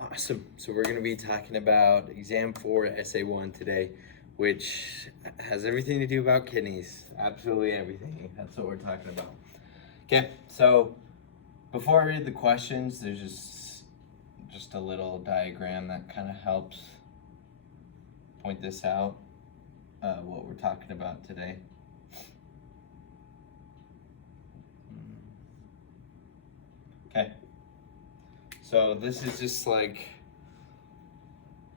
Awesome. So we're going to be talking about exam 4 essay 1 today, which has everything to do about kidneys. Absolutely everything. That's what we're talking about. Okay, so before I read the questions, there's just a little diagram that kind of helps point this out, what we're talking about today. Okay, so this is just like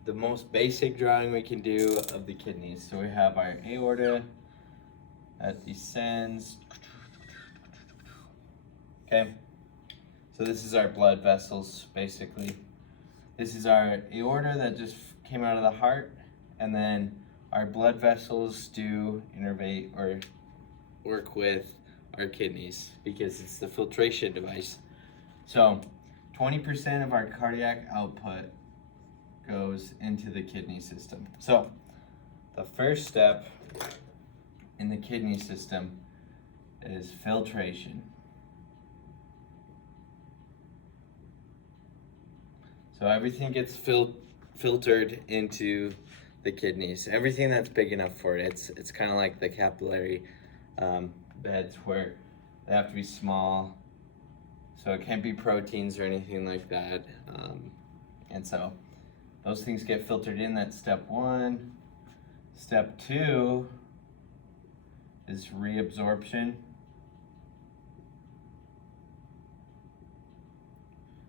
the most basic drawing we can do of the kidneys. So we have our aorta that descends. Okay, so this is our blood vessels, basically. This is our aorta that just came out of the heart, and then our blood vessels do innervate or work with our kidneys because it's the filtration device. So 20% of our cardiac output goes into the kidney system. So the first step in the kidney system is filtration. So everything gets filtered into the kidneys. Everything that's big enough for it. It's kind of like the capillary beds where they have to be small. So it can't be proteins or anything like that. And so those things get filtered in. That's step 1. Step 2 is reabsorption.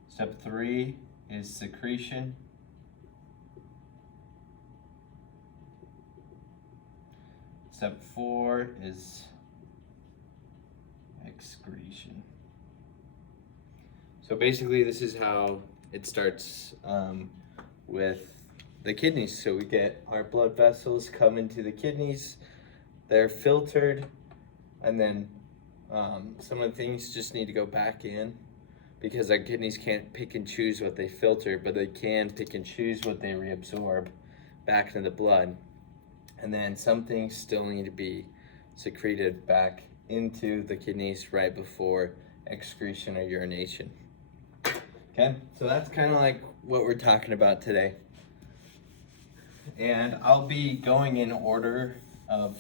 Step 3 is secretion. Step 4 is excretion. So basically this is how it starts with the kidneys. So we get our blood vessels come into the kidneys, they're filtered, and then some of the things just need to go back in because our kidneys can't pick and choose what they filter, but they can pick and choose what they reabsorb back into the blood. And then some things still need to be secreted back into the kidneys right before excretion or urination. Okay, so that's kind of like what we're talking about today. And I'll be going in order of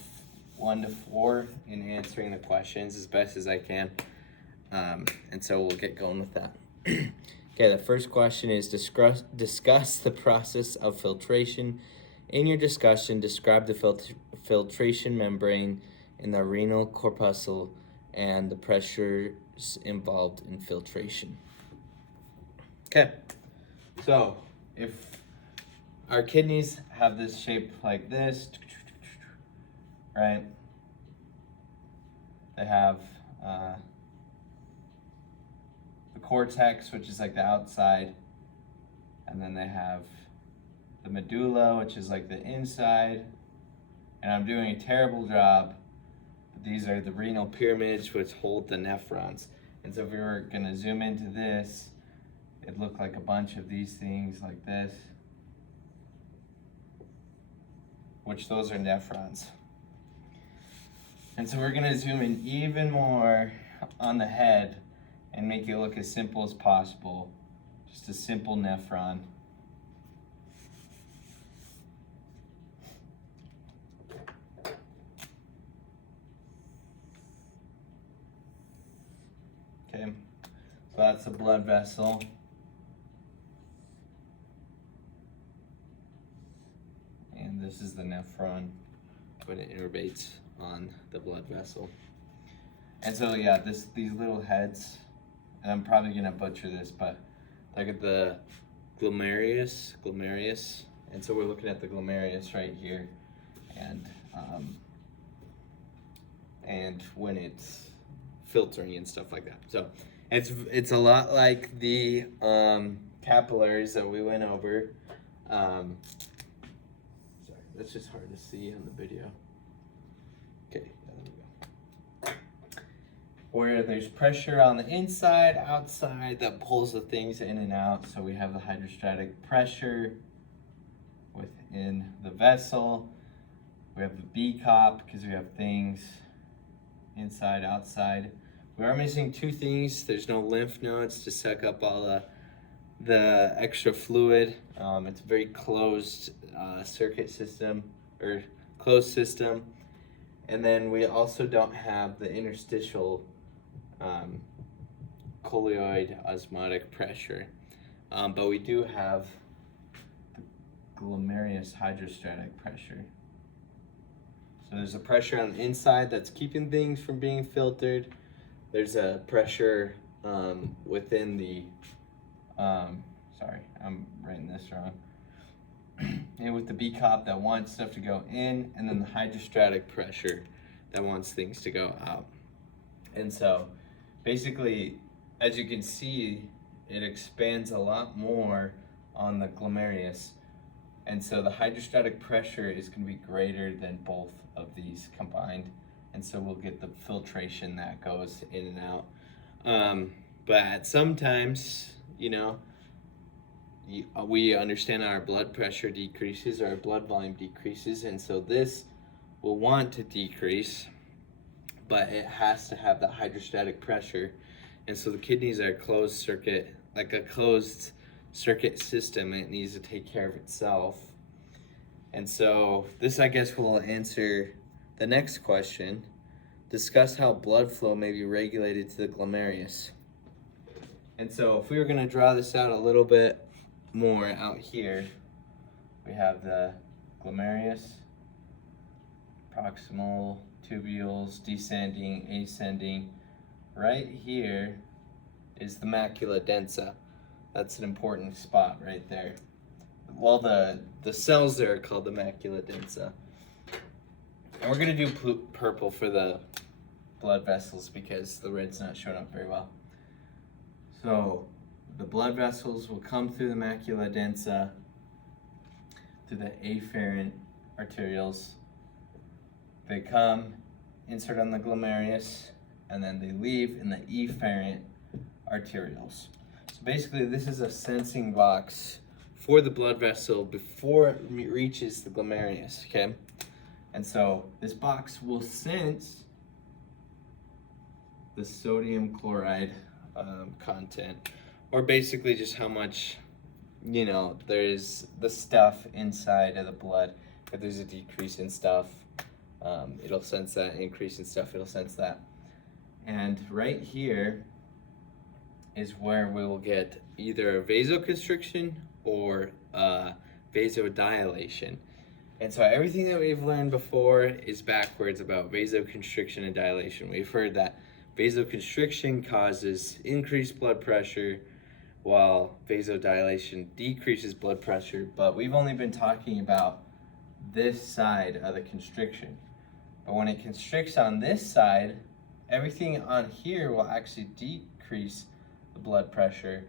1 to 4 in answering the questions as best as I can. And so we'll get going with that. Okay, the first question is discuss the process of filtration. In your discussion, describe the filtration membrane in the renal corpuscle and the pressures involved in filtration. Okay, so if our kidneys have this shape like this, right? They have the cortex, which is like the outside, and then they have the medulla, which is like the inside. And I'm doing a terrible job, but these are the renal pyramids, which hold the nephrons. And so if we were gonna zoom into this, it'd look like a bunch of these things like this, which those are nephrons. And so we're gonna zoom in even more on the head and make it look as simple as possible. Just a simple nephron. Okay, so that's a blood vessel. And this is the nephron when it innervates on the blood vessel. And so yeah, these little heads, and I'm probably gonna butcher this, but look at the glomerulus, and so we're looking at the glomerulus right here, and when it's filtering and stuff like that. So it's a lot like the capillaries that we went over. Sorry, that's just hard to see on the video. Okay, there we go. Where there's pressure on the inside, outside, that pulls the things in and out. So we have the hydrostatic pressure within the vessel. We have the B-cup because we have things inside, outside. We are missing two things. There's no lymph nodes to suck up all the extra fluid. It's a very closed circuit system, or closed system. And then we also don't have the interstitial colloid osmotic pressure, but we do have the glomerulus hydrostatic pressure. So there's a pressure on the inside that's keeping things from being filtered. There's a pressure within the, sorry, I'm writing this wrong. And with the B-cup that wants stuff to go in, and then the hydrostatic pressure that wants things to go out. And so basically, as you can see, it expands a lot more on the glomerulus. And so the hydrostatic pressure is going to be greater than both of these combined. And so we'll get the filtration that goes in and out. But sometimes, you know, we understand our blood pressure decreases, our blood volume decreases, and so this will want to decrease, but it has to have that hydrostatic pressure. And so the kidneys are a closed circuit, like a closed circuit system. It needs to take care of itself. And so this, I guess, will answer the next question. Discuss how blood flow may be regulated to the glomerulus. And so if we were going to draw this out a little bit more out here, we have the glomerulus, proximal tubules, descending, ascending. Right here is the macula densa. That's an important spot right there. Well, the cells there are called the macula densa. And we're going to do purple for the blood vessels because the red's not showing up very well. So the blood vessels will come through the macula densa, through the afferent arterioles. They come, insert on the glomerulus, and then they leave in the efferent arterioles. So basically, this is a sensing box for the blood vessel before it reaches the glomerulus, okay? And so this box will sense the sodium chloride content, or basically just how much, you know, there's the stuff inside of the blood. If there's a decrease in stuff, it'll sense that. Increase in stuff, it'll sense that. And right here is where we will get either a vasoconstriction or vasodilation. And so everything that we've learned before is backwards about vasoconstriction and dilation. We've heard that vasoconstriction causes increased blood pressure, while vasodilation decreases blood pressure, but we've only been talking about this side of the constriction. But when it constricts on this side, everything on here will actually decrease the blood pressure,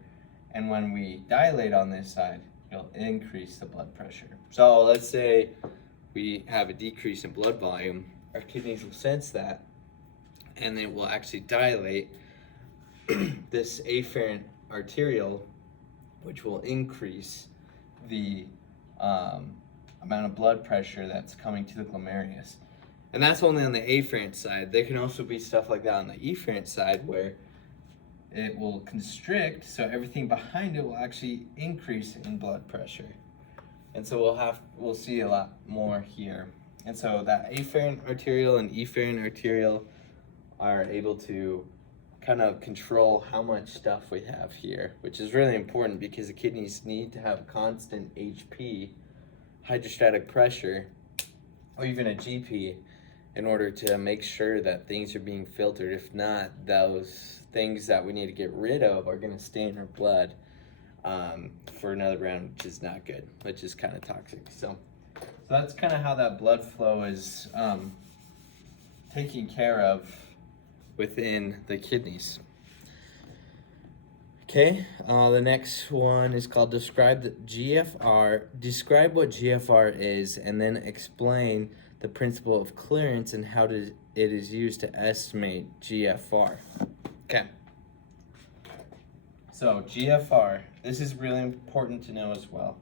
and when we dilate on this side, it'll increase the blood pressure. So let's say we have a decrease in blood volume, our kidneys will sense that, and they will actually dilate this afferent arterial, which will increase the amount of blood pressure that's coming to the glomerulus. And that's only on the afferent side. There can also be stuff like that on the efferent side where it will constrict, so everything behind it will actually increase in blood pressure. And so we'll see a lot more here. And so that afferent arterial and efferent arterial are able to kind of control how much stuff we have here, which is really important because the kidneys need to have constant HP, hydrostatic pressure, or even a GP in order to make sure that things are being filtered. If not, those things that we need to get rid of are going to stay in our blood for another round, which is not good, which is kind of toxic. So that's kind of how that blood flow is taken care of within the kidneys. Okay, the next one is called describe the GFR. Describe what GFR is, and then explain the principle of clearance and how it is used to estimate GFR. Okay. So GFR, this is really important to know as well.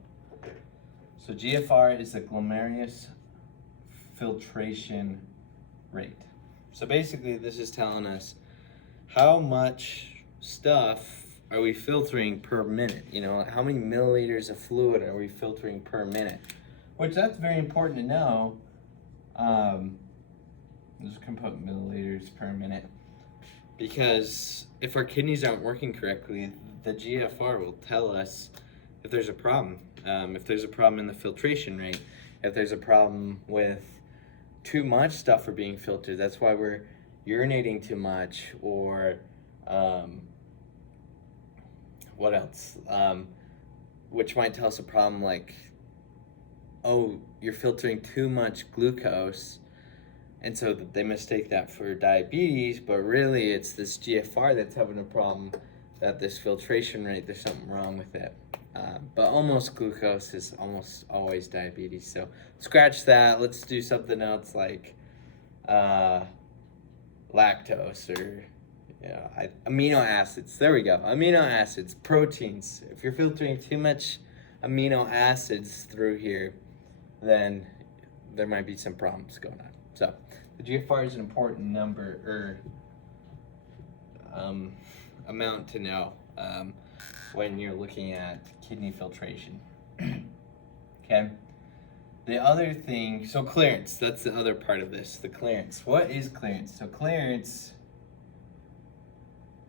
So GFR is the glomerulus filtration rate. So basically this is telling us how much stuff are we filtering per minute? You know, how many milliliters of fluid are we filtering per minute? Which that's very important to know. I'm just gonna put milliliters per minute, because if our kidneys aren't working correctly, the GFR will tell us if there's a problem. If there's a problem in the filtration rate, if there's a problem with too much stuff being filtered, that's why we're urinating too much, or what else? Which might tell us a problem like, oh, you're filtering too much glucose, and so they mistake that for diabetes, but really it's this GFR that's having a problem, that this filtration rate, there's something wrong with it. But almost glucose is almost always diabetes, so scratch that. Let's do something else like lactose, or amino acids. There we go. Amino acids, proteins. If you're filtering too much amino acids through here, then there might be some problems going on. So the GFR is an important number, or amount to know when you're looking at kidney filtration. Okay. The other thing, so clearance, that's the other part of this, the clearance. What is clearance? So clearance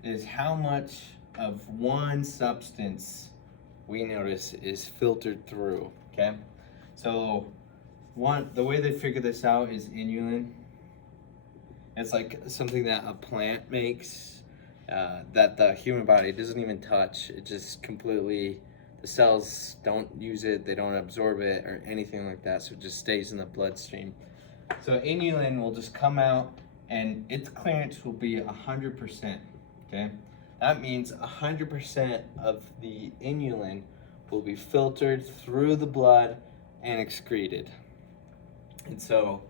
is how much of one substance we notice is filtered through, okay? So the way they figure this out is inulin. It's like something that a plant makes, that the human body doesn't even touch. It just completely, the cells don't use it, they don't absorb it or anything like that, so it just stays in the bloodstream. So inulin will just come out and its clearance will be 100%, okay? That means 100% of the inulin will be filtered through the blood and excreted. And so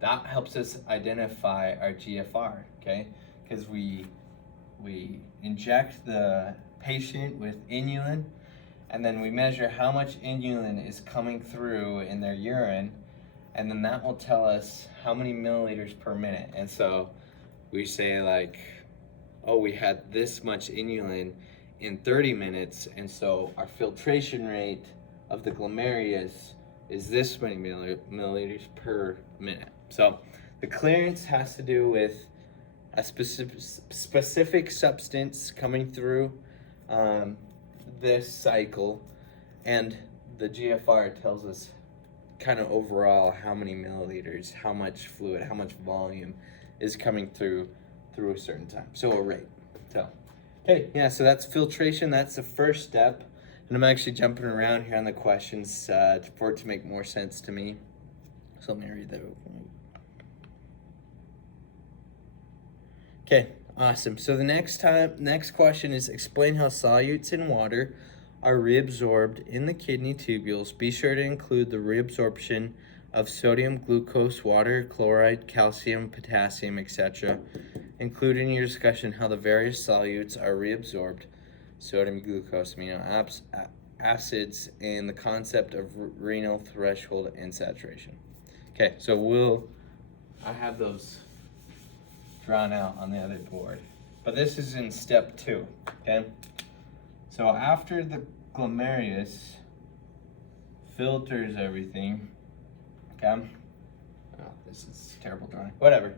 that helps us identify our GFR, okay? Because we inject the patient with inulin, and then we measure how much inulin is coming through in their urine, and then that will tell us how many milliliters per minute. And so we say like, oh, we had this much inulin in 30 minutes, and so our filtration rate of the glomerulus is this many milliliters per minute. So the clearance has to do with a specific substance coming through this cycle, and the GFR tells us kind of overall how many milliliters, how much fluid, how much volume is coming through a certain time. So a rate. So, okay, yeah, so that's filtration. That's the first step. And I'm actually jumping around here on the questions for it to make more sense to me. So let me read that open. Okay, awesome. So the next question is, explain how solutes in water are reabsorbed in the kidney tubules. Be sure to include the reabsorption of sodium, glucose, water, chloride, calcium, potassium, etc. Include in your discussion how the various solutes are reabsorbed, sodium, glucose, amino acids, and the concept of renal threshold and saturation. Okay, so I have those drawn out on the other board, but this is in step 2, okay? So after the glomerulus filters everything, okay? Oh, this is terrible drawing. Whatever.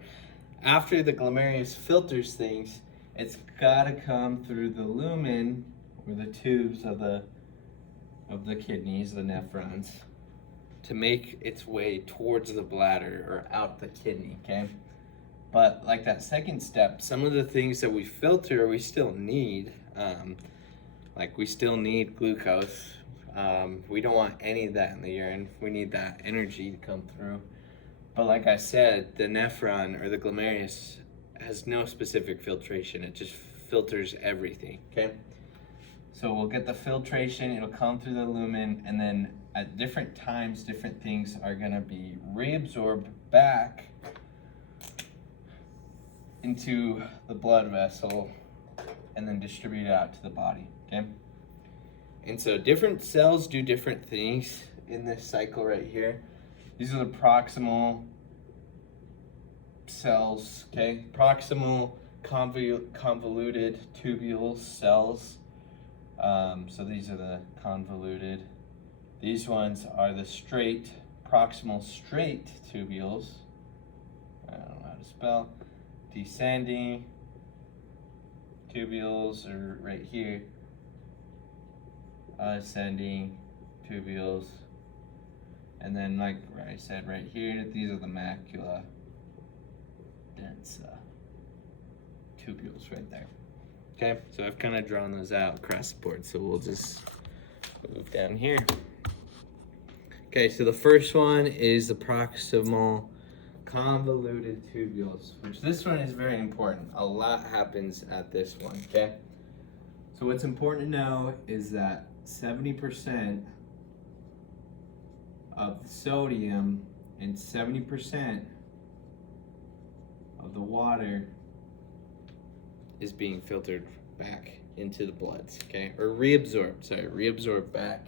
After the glomerulus filters things, it's gotta come through the lumen, or the tubes of the kidneys, the nephrons, to make its way towards the bladder or out the kidney, okay? But like that second step, some of the things that we filter, we still need. Like we still need glucose. We don't want any of that in the urine. We need that energy to come through. But like I said, the nephron or the glomerulus has no specific filtration. It just filters everything, okay? So we'll get the filtration, it'll come through the lumen, and then at different times, different things are gonna be reabsorbed back into the blood vessel and then distributed out to the body, okay? And so different cells do different things in this cycle right here. These are the proximal cells, okay? Proximal convoluted tubules cells. So these are the convoluted. These ones are the straight, proximal straight tubules. I don't know how to spell. Descending tubules are right here. Ascending tubules. And then, like I said, right here, these are the macula densa tubules right there. Okay, so I've kind of drawn those out across the board, so we'll just move down here. Okay, so the first one is the proximal convoluted tubules, which this one is very important. A lot happens at this one, okay? So what's important to know is that 70% of the sodium and 70% of the water is being filtered back into the blood, okay? Or reabsorbed back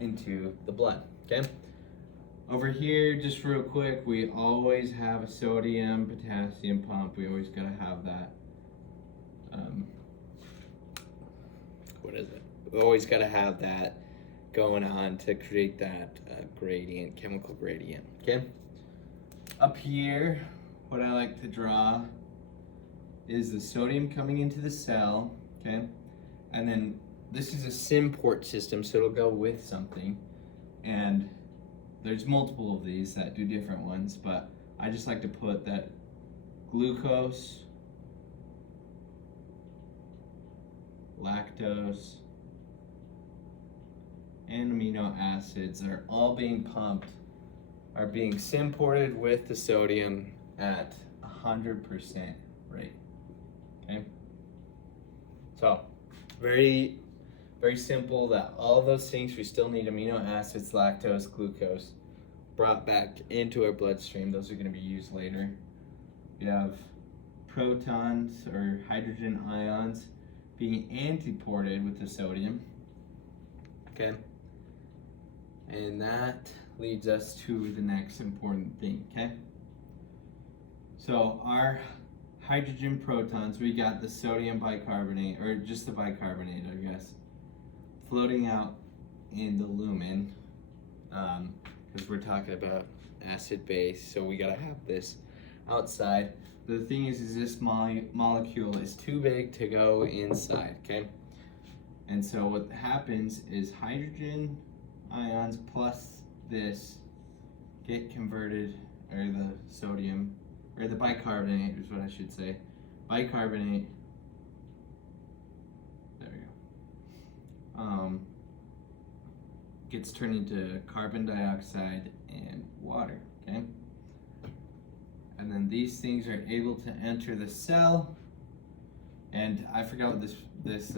into the blood, okay? Over here, just real quick, we always have a sodium potassium pump. We always gotta have that. What is it? We always gotta have that going on to create that gradient, chemical gradient, okay? Up here, what I like to draw is the sodium coming into the cell, okay? And then this is a symport system, so it'll go with something. And there's multiple of these that do different ones, but I just like to put that glucose, lactose, and amino acids are all being pumped, are being symported with the sodium at 100% rate. Okay? So, very, very simple that all those things, we still need amino acids, lactose, glucose, brought back into our bloodstream. Those are going to be used later. We have protons or hydrogen ions being antiported with the sodium. Okay? And that leads us to the next important thing, okay? So our hydrogen protons, we got the sodium bicarbonate, or just the bicarbonate, I guess, floating out in the lumen, because we're talking about acid base, so we gotta have this outside. The thing is this molecule is too big to go inside, okay? And so what happens is hydrogen ions plus this get converted, or the sodium, or the bicarbonate is what I should say. Bicarbonate, there we go, gets turned into carbon dioxide and water, okay? And then these things are able to enter the cell, and I forgot what this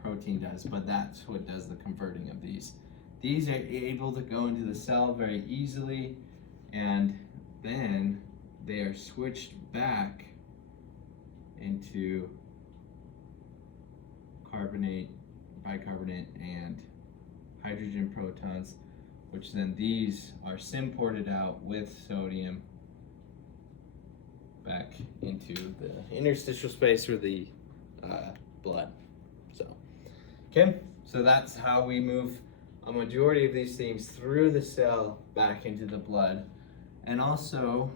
protein does, but that's what does the converting of these. These are able to go into the cell very easily, and then they are switched back into carbonate, bicarbonate, and hydrogen protons, which then these are symported out with sodium back into the interstitial space or the blood. So, okay, so that's how we move a majority of these things through the cell back into the blood. And also,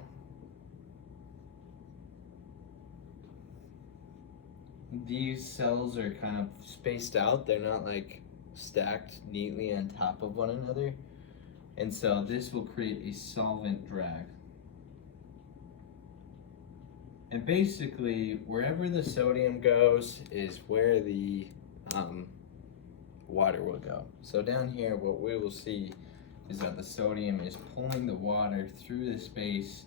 these cells are kind of spaced out. They're not like stacked neatly on top of one another. And so this will create a solvent drag. And basically, wherever the sodium goes is where the water will go. So down here, what we will see is that the sodium is pulling the water through the space,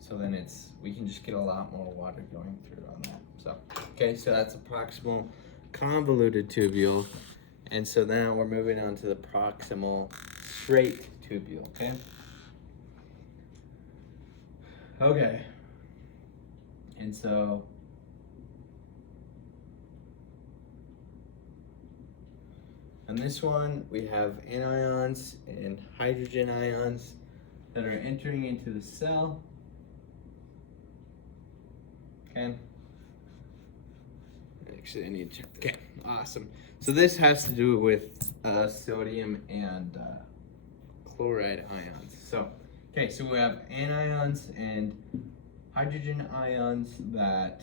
so then we can just get a lot more water going through on that. So, okay, so that's a proximal convoluted tubule. And so now we're moving on to the proximal straight tubule, okay? Okay. And so on this one, we have anions and hydrogen ions that are entering into the cell. Okay. Actually, I need to check. Okay, awesome. So this has to do with sodium and chloride ions. So, okay, so we have anions and hydrogen ions that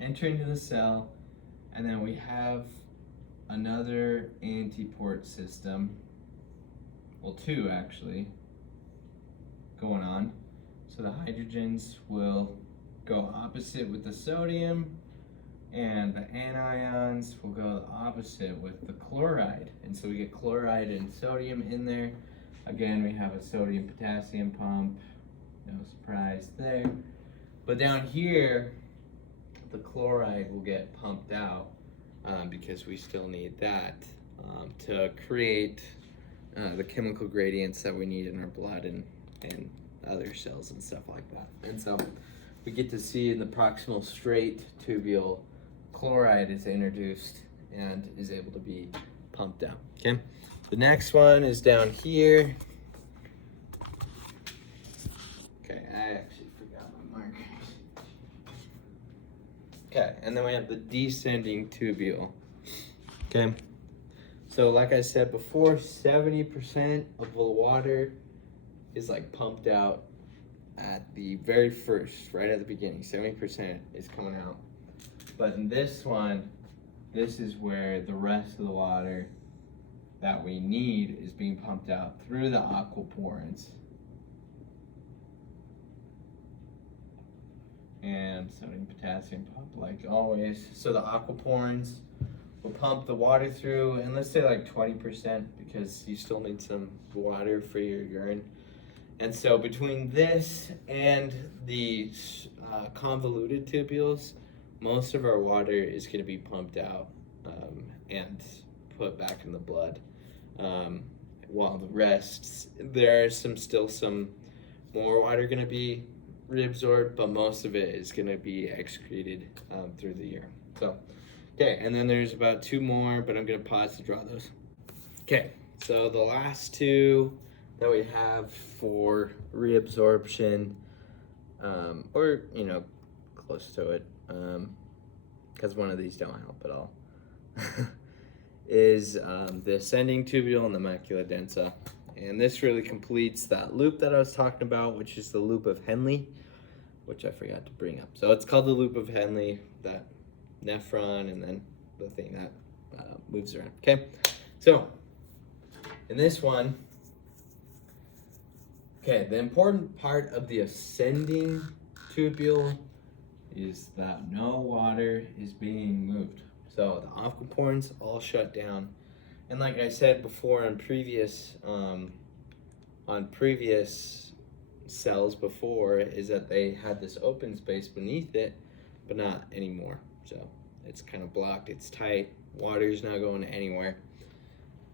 enter into the cell, and then we have another antiport system, well, two actually, going on. So the hydrogens will go opposite with the sodium, and the anions will go the opposite with the chloride. And so we get chloride and sodium in there. Again, we have a sodium-potassium pump, no surprise there. But down here, the chloride will get pumped out because we still need that to create the chemical gradients that we need in our blood and other cells and stuff like that. And so we get to see in the proximal straight tubule, chloride is introduced and is able to be pumped out. Okay, the next one is down here. Okay, I actually forgot my markers. Okay, and then we have the descending tubule. Okay, so like I said before, 70% of the water is like pumped out at the very first, right at the beginning. 70% is coming out. But in this one, this is where the rest of the water that we need is being pumped out through the aquaporins. And sodium potassium pump like always. So the aquaporins will pump the water through, and let's say like 20% because you still need some water for your urine. And so between this and the convoluted tubules, most of our water is going to be pumped out and put back in the blood. While the rest, there are still some more water going to be reabsorbed, but most of it is going to be excreted through the urine. So, okay, and then there's about two more, but I'm going to pause to draw those. Okay, so the last two that we have for reabsorption, or close to it, because one of these don't help at all, is the ascending tubule and the macula densa. And this really completes that loop that I was talking about, which is the loop of Henle, which I forgot to bring up. So it's called the loop of Henle, that nephron, and then the thing that moves around. Okay, so in this one, okay, the important part of the ascending tubule is that no water is being moved. So the aquaporins all shut down. And like I said before on previous cells before, is that they had this open space beneath it, but not anymore. So it's kind of blocked, it's tight, water's not going anywhere.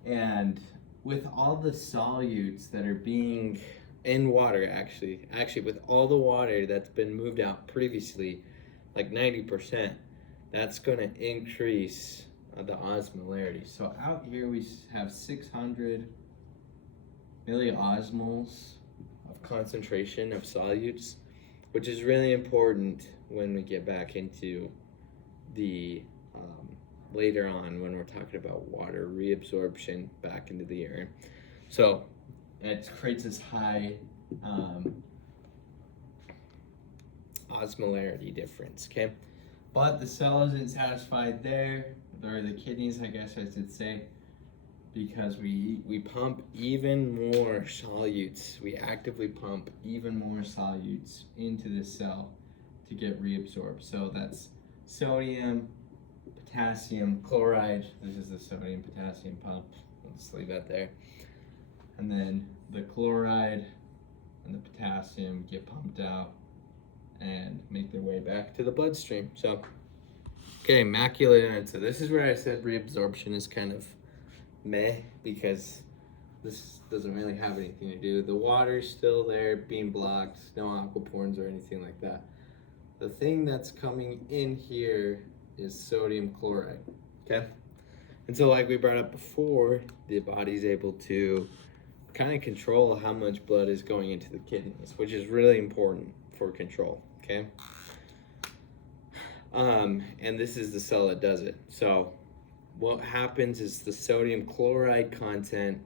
And with all the solutes that are being in water, actually with all the water that's been moved out previously, like 90%, that's going to increase the osmolarity. So out here we have 600 milliosmoles of concentration of solutes, which is really important when we get back into the later on when we're talking about water reabsorption back into the urine. So it creates this high osmolarity difference, okay? But the cell isn't satisfied there, or the kidneys, I guess I should say, because we pump even more solutes. We actively pump even more solutes into the cell to get reabsorbed. So that's sodium, potassium, chloride. This is the sodium potassium pump. I'll just leave that there. And then the chloride and the potassium get pumped out and make their way back to the bloodstream. So, okay, macula densa. This is where I said reabsorption is kind of meh, because this doesn't really have anything to do. The water's still there being blocked, no aquaporins or anything like that. The thing that's coming in here is sodium chloride, okay? And so like we brought up before, the body's able to kind of control how much blood is going into the kidneys, which is really important for control, okay? And this is the cell that does it. So what happens is the sodium chloride content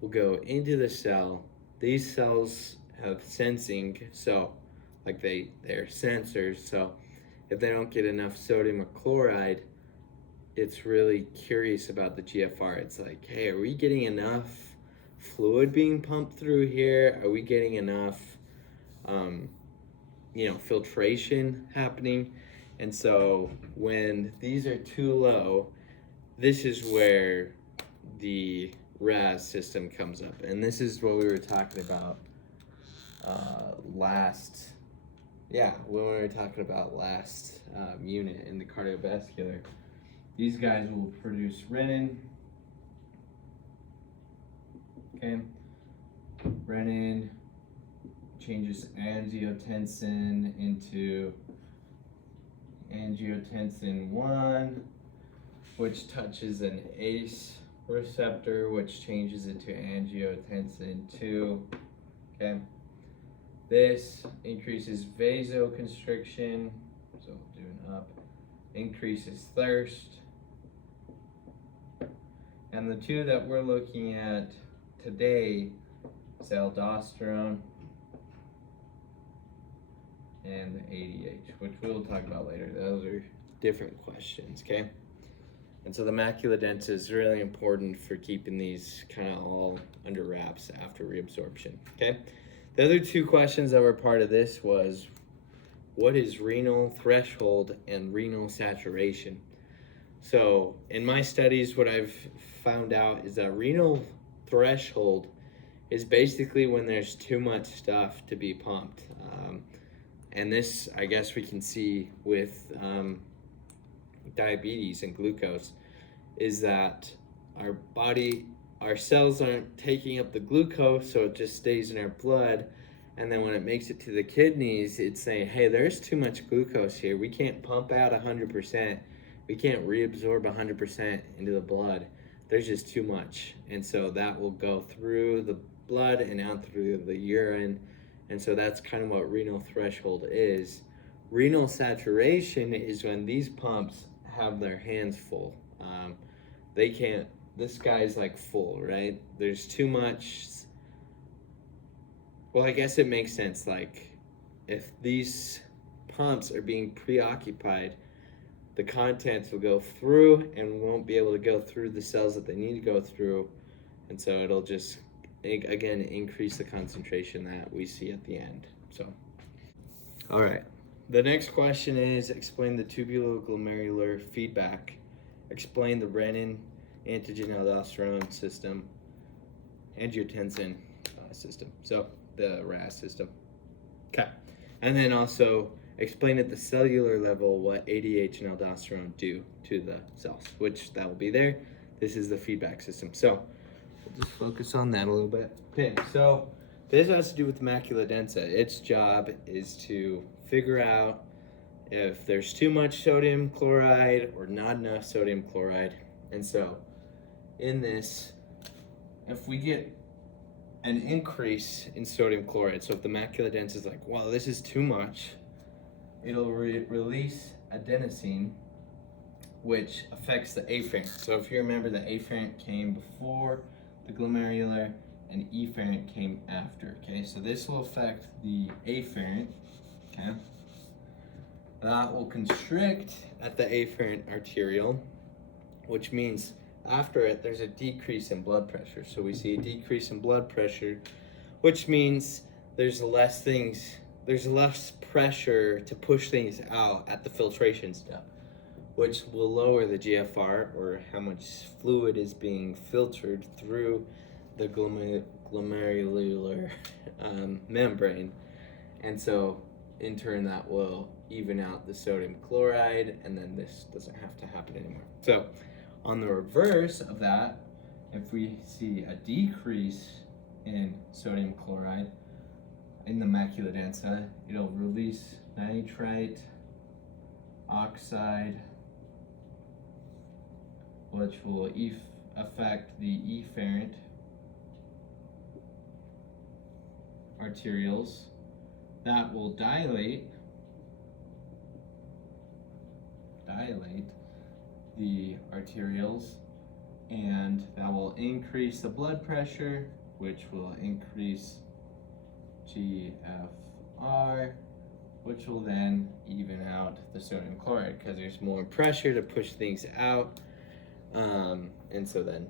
will go into the cell. These cells have sensing, so like they're sensors. So if they don't get enough sodium or chloride, it's really curious about the GFR. It's like, hey, are we getting enough fluid being pumped through here? Are we getting enough, filtration happening? And so when these are too low, this is where the RAS system comes up. And this is what we were talking about last unit in the cardiovascular. These guys will produce renin. Okay. Renin changes angiotensin into angiotensin 1, which touches an ACE receptor, which changes it to angiotensin 2. Okay. This increases vasoconstriction, so doing up, increases thirst. And the two that we're looking at today is aldosterone and the ADH, which we'll talk about later. Those are different questions, okay? And so the macula densa is really important for keeping these kind of all under wraps after reabsorption, okay? The other two questions that were part of this was, what is renal threshold and renal saturation? So in my studies, what I've found out is that renal threshold is basically when there's too much stuff to be pumped. And this, I guess we can see with diabetes and glucose, is that our cells aren't taking up the glucose, so it just stays in our blood. And then when it makes it to the kidneys, it's saying, hey, there's too much glucose here. We can't pump out 100%. We can't reabsorb 100% into the blood. There's just too much. And so that will go through the blood and out through the urine. And so that's kind of what renal threshold is. Renal saturation is when these pumps have their hands full. They can't, this guy's like full, right? There's too much. Well, I guess it makes sense. Like if these pumps are being preoccupied, the contents will go through and won't be able to go through the cells that they need to go through. And so it'll just, again, increase the concentration that we see at the end. So, all right. The next question is, explain the tubuloglomerular feedback. Explain the renin, antigen aldosterone system, angiotensin system. So the RAS system. Okay. And then also explain at the cellular level what ADH and aldosterone do to the cells, which that will be there. This is the feedback system. So we'll just focus on that a little bit. Okay, so this has to do with macula densa. Its job is to figure out if there's too much sodium chloride or not enough sodium chloride. And so in this, if we get an increase in sodium chloride, so if the macula densa is like, wow, this is too much, it'll release adenosine, which affects the afferent. So if you remember, the afferent came before the glomerular and efferent came after, okay? So this will affect the afferent, okay? That will constrict at the afferent arteriole, which means after it, there's a decrease in blood pressure. So we see a decrease in blood pressure, which means there's less pressure to push things out at the filtration step, which will lower the GFR, or how much fluid is being filtered through the glomerular membrane. And so in turn, that will even out the sodium chloride, and then this doesn't have to happen anymore. So on the reverse of that, if we see a decrease in sodium chloride in the macula densa, it'll release nitrite oxide, which will affect the efferent arterioles. That will dilate the arterioles, and that will increase the blood pressure, which will increase GFR, which will then even out the sodium chloride because there's more pressure to push things out. And so then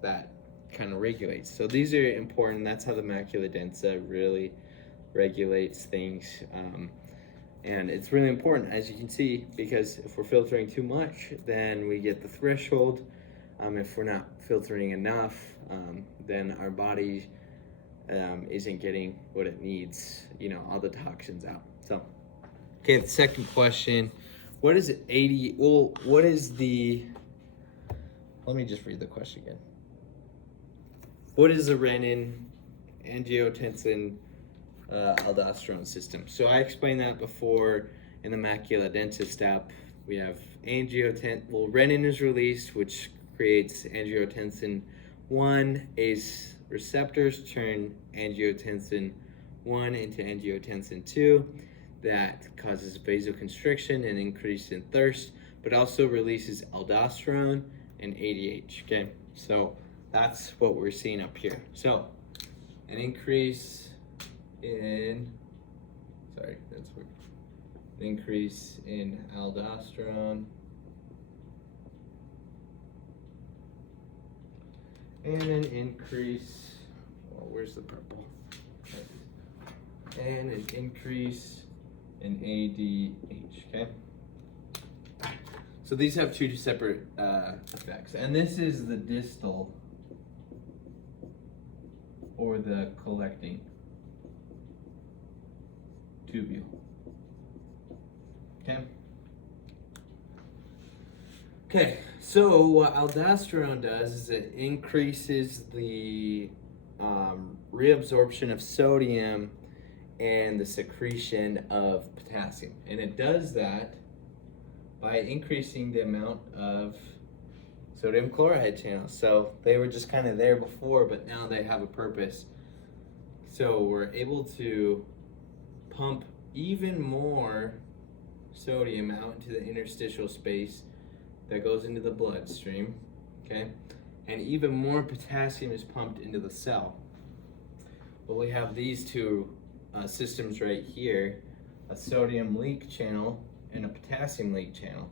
that kind of regulates. So these are important. That's how the macula densa really regulates things. And it's really important, as you can see, because if we're filtering too much, then we get the threshold. If we're not filtering enough, then our body isn't getting what it needs, all the toxins out. So, okay, the second question, what is AD? Well, what is the? Let me just read the question again. What is the renin, angiotensin, aldosterone system? So I explained that before in the macula densa step. We have angiotensin. Well, renin is released, which creates angiotensin 1. ACE receptors turn angiotensin 1 into angiotensin 2. That causes vasoconstriction and increase in thirst, but also releases aldosterone and ADH. Okay, so that's what we're seeing up here. So an increase in, an increase in aldosterone and an increase, where's the purple? And an increase in ADH, okay? So these have two separate effects. And this is the distal or the collecting tubule, okay? Okay, so what aldosterone does is it increases the reabsorption of sodium and the secretion of potassium. And it does that by increasing the amount of sodium chloride channels. So they were just kind of there before, but now they have a purpose. So we're able to pump even more sodium out into the interstitial space that goes into the bloodstream, okay? And even more potassium is pumped into the cell. Well, we have these two systems right here, a sodium leak channel and a potassium leak channel.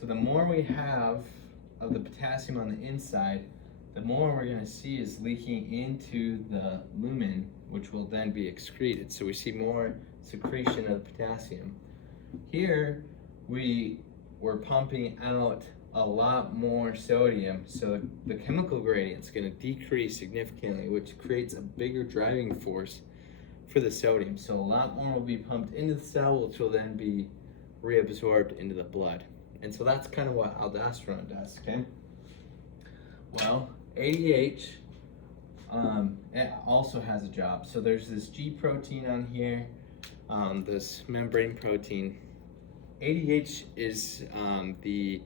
So the more we have of the potassium on the inside, the more we're going to see is leaking into the lumen, which will then be excreted. So we see more secretion of potassium. Here, we're pumping out a lot more sodium, so the chemical gradient is going to decrease significantly, which creates a bigger driving force for the sodium. So a lot more will be pumped into the cell, which will then be reabsorbed into the blood. And so that's kind of what aldosterone does, okay? Well, ADH it also has a job. So there's this G protein on here, this membrane protein. ADH is the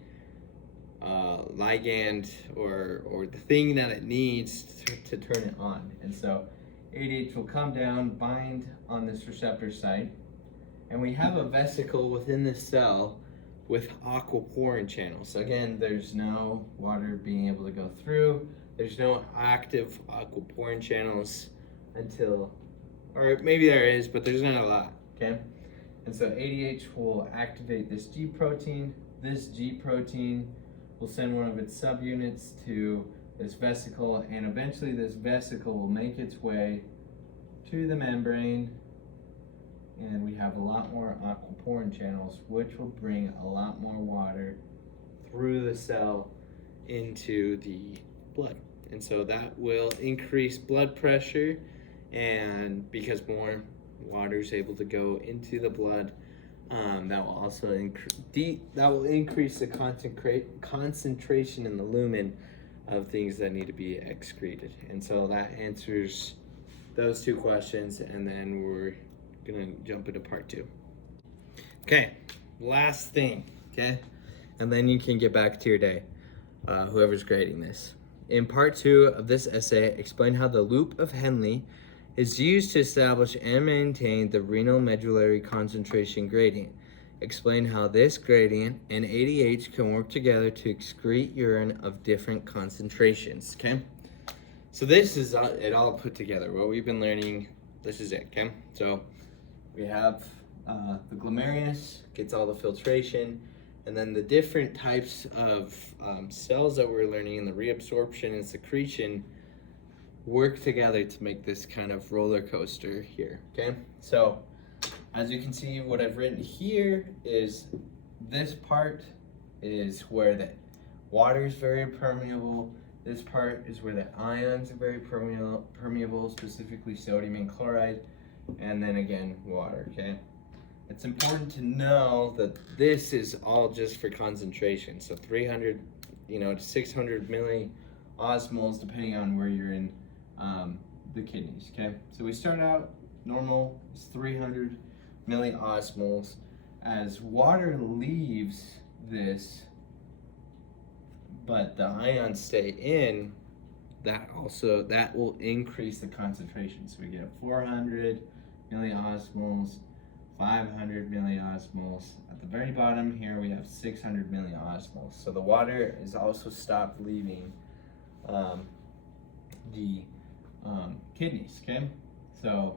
ligand or the thing that it needs to turn it on. And so ADH will come down, bind on this receptor site, and we have a vesicle within the cell with aquaporin channels. Again, there's no water being able to go through. There's no active aquaporin channels until, or maybe there is, but there's not a lot, okay? And so ADH will activate this G protein. This G protein will send one of its subunits to this vesicle, and eventually this vesicle will make its way to the membrane, and we have a lot more aquaporin channels, which will bring a lot more water through the cell into the blood. And so that will increase blood pressure, and because more water is able to go into the blood, that will also increase the concentration in the lumen of things that need to be excreted. And so that answers those two questions, and then we're gonna jump into part 2. Okay, last thing, okay? And then you can get back to your day, whoever's grading this. In part 2 of this essay, explain how the loop of Henle is used to establish and maintain the renal medullary concentration gradient. explain how this gradient and ADH can work together to excrete urine of different concentrations, okay? So this is it all put together. What we've been learning, this is it, okay? So we have the glomerulus, gets all the filtration, and then the different types of cells that we're learning in the reabsorption and secretion work together to make this kind of roller coaster here, okay? So as you can see, what I've written here is this part is where the water is very permeable. This part is where the ions are very permeable, specifically sodium and chloride, and then again, water, okay? It's important to know that this is all just for concentration. So 300, to 600 milliosmoles, depending on where you're in the kidneys, okay? So we start out normal, it's 300 milliosmoles. As water leaves this, but the ions stay in, that will increase the concentration. So we get 400 milliosmoles, 500 milliosmoles. At the very bottom here, we have 600 milliosmoles. So the water is also stopped leaving the kidneys, okay? So,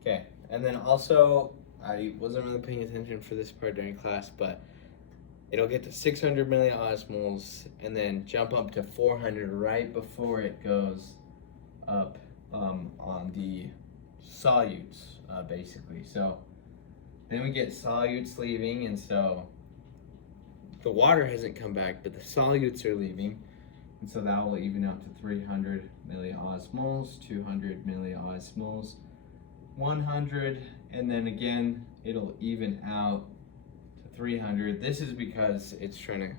okay. And then also, I wasn't really paying attention for this part during class, but it'll get to 600 milliosmoles and then jump up to 400 right before it goes up on the solutes, basically. So then we get solutes leaving, and so the water hasn't come back, but the solutes are leaving, and so that will even out to 300 milliosmoles, 200 milliosmoles, 100, and then again it'll even out to 300. This is because it's trying to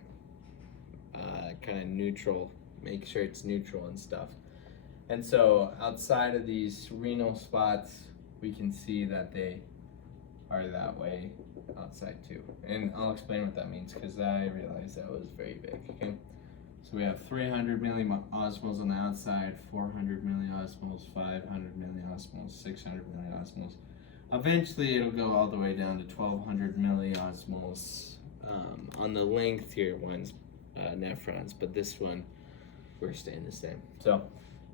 kind of make sure it's neutral and stuff. And so outside of these renal spots, we can see that they are that way outside too. And I'll explain what that means, because I realized that was very big, okay? So we have 300 milliosmoles on the outside, 400 milliosmoles, 500 milliosmoles, 600 milliosmoles. Eventually it'll go all the way down to 1200 milliosmoles. On the length here, one's nephrons, but this one, we're staying the same. So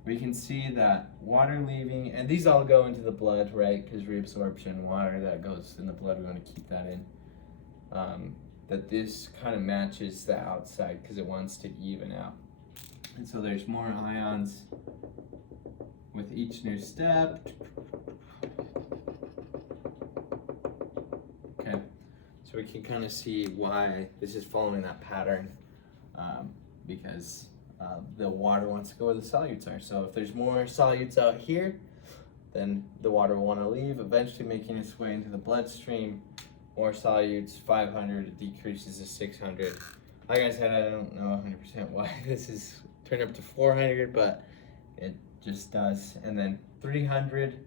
we can see that water leaving, and these all go into the blood, right? Because reabsorption, water that goes in the blood, we want to keep that in. That this kind of matches the outside because it wants to even out. And so there's more ions with each new step. Okay, so we can kind of see why this is following that pattern, because the water wants to go where the solutes are. So if there's more solutes out here, then the water will want to leave, eventually making its way into the bloodstream. More solutes, 500, it decreases to 600. Like I said, I don't know 100% why this is turned up to 400, but it just does. And then 300,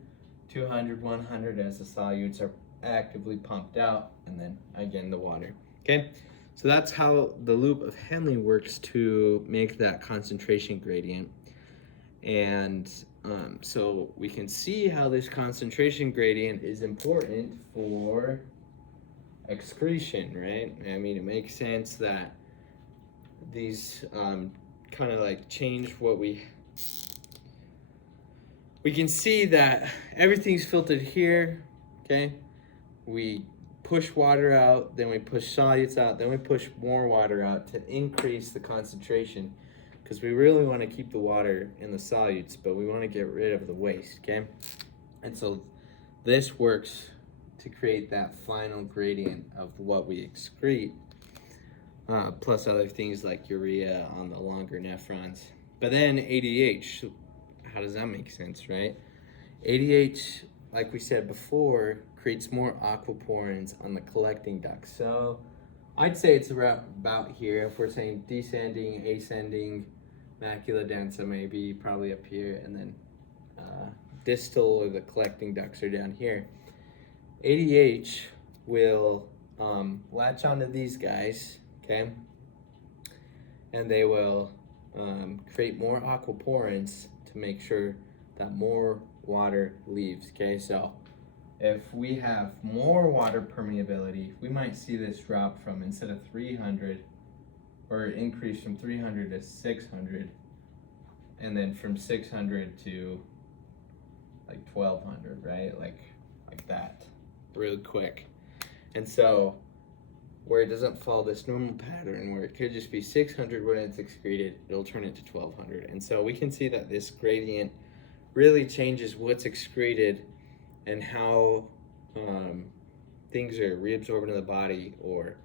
200, 100 as the solutes are actively pumped out, and then again the water. Okay, so that's how the loop of Henle works to make that concentration gradient. And so we can see how this concentration gradient is important for excretion, right? I mean, it makes sense that these kind of like change what we can see that everything's filtered here, okay? We push water out, then we push solutes out, then we push more water out to increase the concentration, because we really want to keep the water in the solutes, but we want to get rid of the waste, okay? And so this works to create that final gradient of what we excrete, plus other things like urea on the longer nephrons. But then ADH, how does that make sense, right? ADH, like we said before, creates more aquaporins on the collecting ducts. So I'd say it's about here. If we're saying descending, ascending, macula densa maybe probably up here, and then distal or the collecting ducts are down here. ADH will latch onto these guys, okay? And they will create more aquaporins to make sure that more water leaves, okay? So if we have more water permeability, we might see this drop from, instead of 300, or increase from 300 to 600, and then from 600 to like 1200, right? Like that, really quick. And so where it doesn't follow this normal pattern where it could just be 600 when it's excreted, it'll turn it to 1200. And so we can see that this gradient really changes what's excreted and how things are reabsorbed in the body or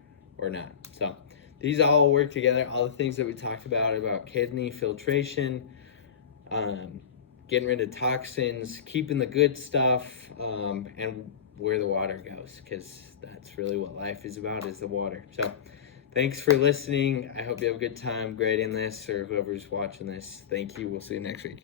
not. So these all work together, all the things that we talked about kidney filtration, getting rid of toxins, keeping the good stuff, and where the water goes, because that's really what life is about, is the water. So thanks for listening. I hope you have a good time grading this, or whoever's watching this. Thank you. We'll see you next week.